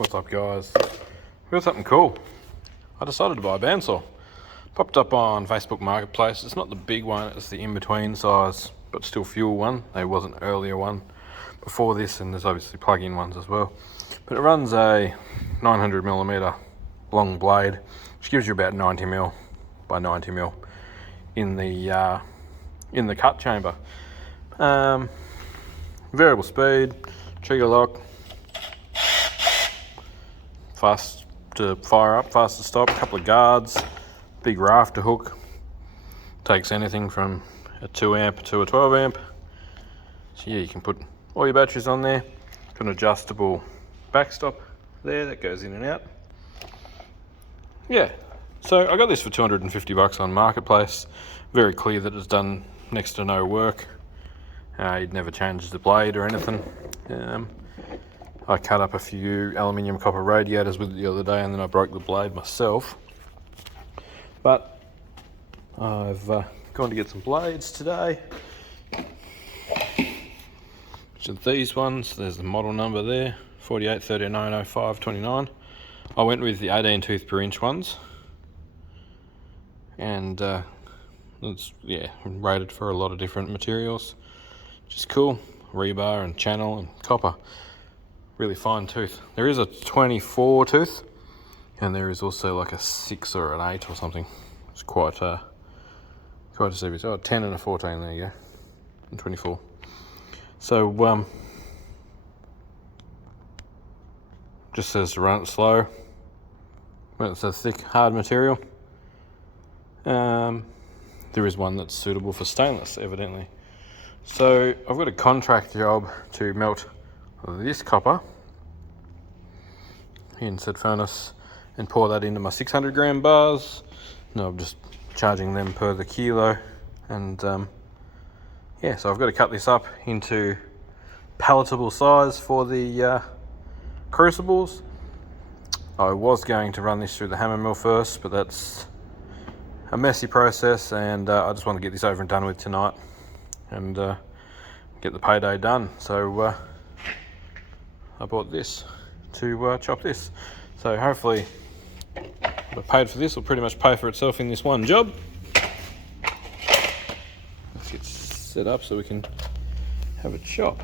What's up, guys? We got something cool. I decided to buy a bandsaw. Popped up on Facebook Marketplace. It's not the big one, it's the in-between size, but still fuel one. There was an earlier one before this, and there's obviously plug-in ones as well. But it runs a 900mm long blade, which gives you about 90mm by 90mm in the cut chamber. Variable speed, trigger lock, fast to fire up, fast to stop, a couple of guards, big rafter hook. Takes anything from a 2 amp to a 12 amp. So yeah, you can put all your batteries on there. Got an adjustable backstop there that goes in and out. Yeah, so I got this for $250 on Marketplace. Very clear that it's done next to no work. You'd never changed the blade or anything. I cut up a few aluminium copper radiators with it the other day, and then I broke the blade myself. But I've gone to get some blades today, which are these ones. There's the model number there, 48390529. I went with the 18 tooth per inch ones, and it's rated for a lot of different materials, which is cool. Rebar and channel and copper, really fine tooth. There is a 24 tooth, and there is also like a 6 or an 8 or something. It's quite a series. Oh, 10 and a 14, there you go, and 24. So just says to run it slow when it's a thick, hard material. There is one that's suitable for stainless, evidently. So I've got a contract job to melt this copper in said furnace and pour that into my 600 gram bars. No, I'm just charging them per the kilo. And yeah, so I've got to cut this up into palatable size for the crucibles. I was going to run this through the hammer mill first, but that's a messy process, and I just want to get this over and done with tonight and get the payday done. So I bought this to chop this. So hopefully what I paid for this will pretty much pay for itself in this one job. Let's get set up so we can have a chop.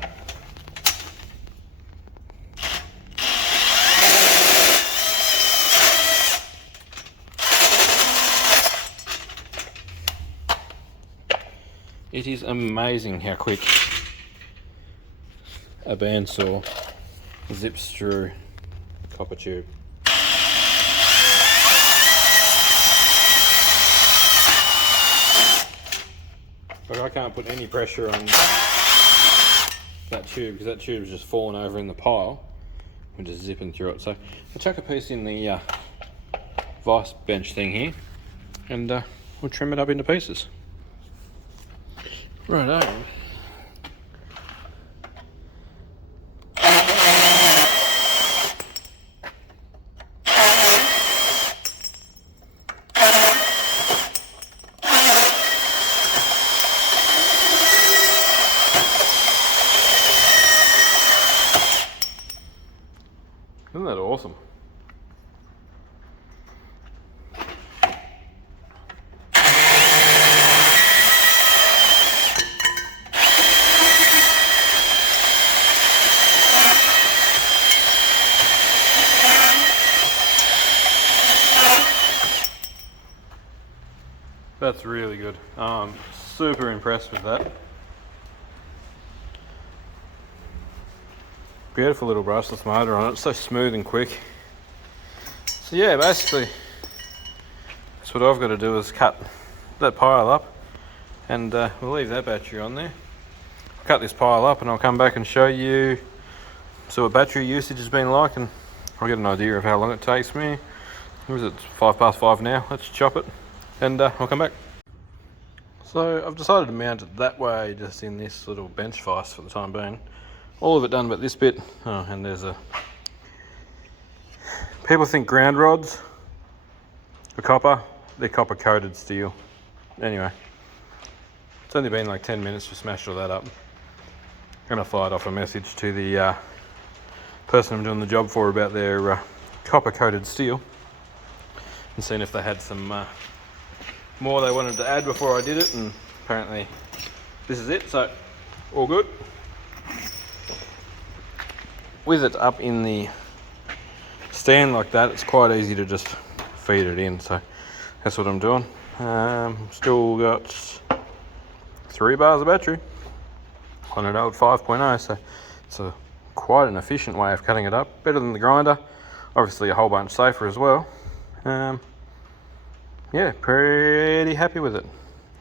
It is amazing how quick a bandsaw zips through copper tube. But I can't put any pressure on that tube because that tube is just falling over in the pile. I'm just zipping through it. So I'll chuck a piece in the vice bench thing here, and we'll trim it up into pieces. Righto. Isn't that awesome? That's really good. I'm super impressed with that. Beautiful little brushless motor on it. It's so smooth and quick. So yeah, basically that's what I've got to do is cut that pile up, and we'll leave that battery on there. I'll cut this pile up and I'll come back and show you what battery usage has been like, and I'll get an idea of how long it takes me. What is it? It's 5:05 now. Let's chop it and I'll come back. So I've decided to mount it that way, just in this little bench vise for the time being. All of it done but this bit. Oh, and there's a... People think ground rods are copper. They're copper coated steel. Anyway, it's only been like 10 minutes to smash all that up. I'm gonna fire off a message to the person I'm doing the job for about their copper coated steel and seeing if they had some more they wanted to add before I did it, and apparently this is it, so all good. With it up in the stand like that, it's quite easy to just feed it in, so that's what I'm doing. Still got 3 bars of battery on an old 5.0, so it's quite an efficient way of cutting it up. Better than the grinder, obviously a whole bunch safer as well. Yeah, pretty happy with it.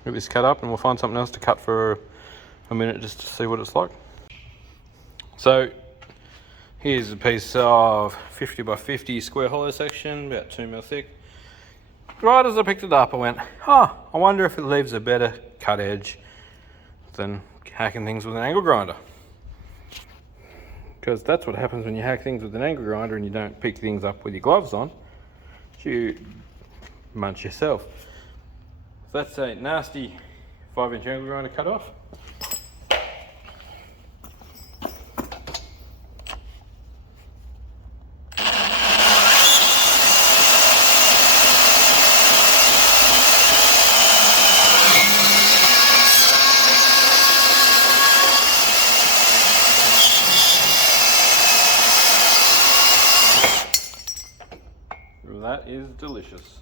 Get this cut up and we'll find something else to cut for a minute just to see what it's like. So here's a piece of 50 by 50 square hollow section, about 2mm thick. Right as I picked it up, I went, I wonder if it leaves a better cut edge than hacking things with an angle grinder. Because that's what happens when you hack things with an angle grinder and you don't pick things up with your gloves on. You munch yourself. So that's a nasty 5-inch angle grinder cut off. That is delicious.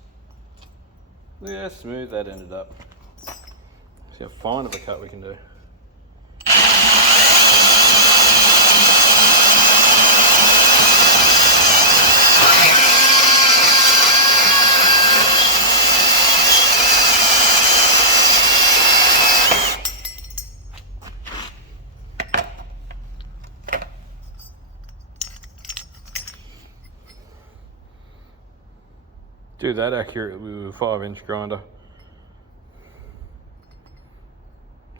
Look how smooth that ended up. See how fine of a cut we can do. Do that accurately with a 5-inch grinder.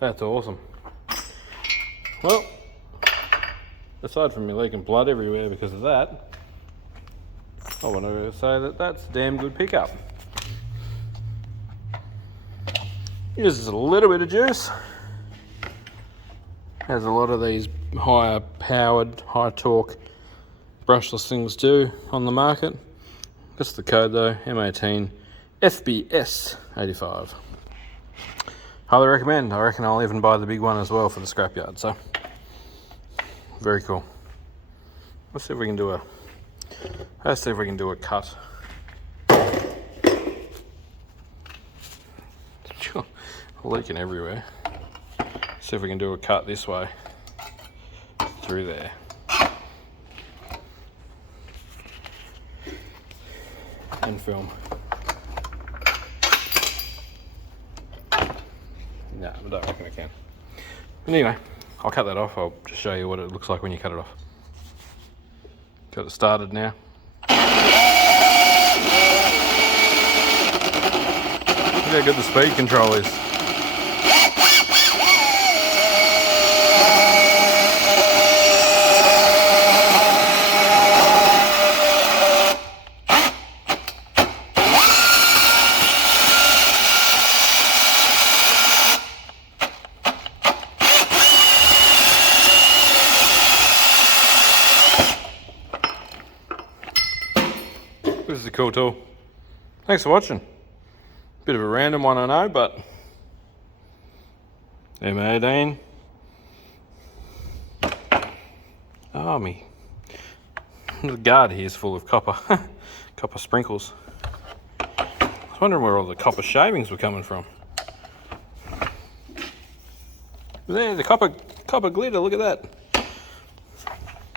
That's awesome. Well, aside from me leaking blood everywhere because of that, I want to say that that's a damn good pickup. Uses a little bit of juice, as a lot of these higher powered, high torque brushless things do on the market. That's the code though, M18 FBS 85. Highly recommend. I reckon I'll even buy the big one as well for the scrapyard, so very cool. Let's see if we can do a cut. Leaking everywhere. See if we can do a cut this way through there. And film. No, I don't reckon I can. But anyway, I'll cut that off. I'll just show you what it looks like when you cut it off. Got it started now. Look how good the speed control is. This is a cool tool. Thanks for watching. Bit of a random one, I know, but M18. Oh, me. The guard here is full of copper. Copper sprinkles. I was wondering where all the copper shavings were coming from. There, the copper glitter, look at that.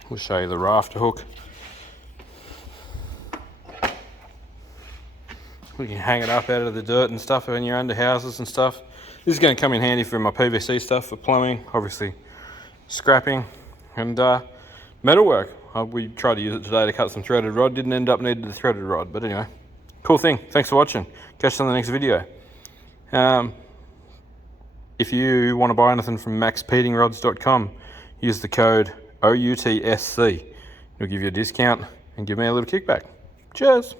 We'll show you the rafter hook. We can hang it up out of the dirt and stuff in your under houses and stuff. This is going to come in handy for my PVC stuff, for plumbing, obviously scrapping, and metalwork. We tried to use it today to cut some threaded rod. Didn't end up needing the threaded rod, but anyway, cool thing. Thanks for watching. Catch you on the next video. If you want to buy anything from maxpeatingrods.com, use the code OUTSC. It'll give you a discount and give me a little kickback. Cheers.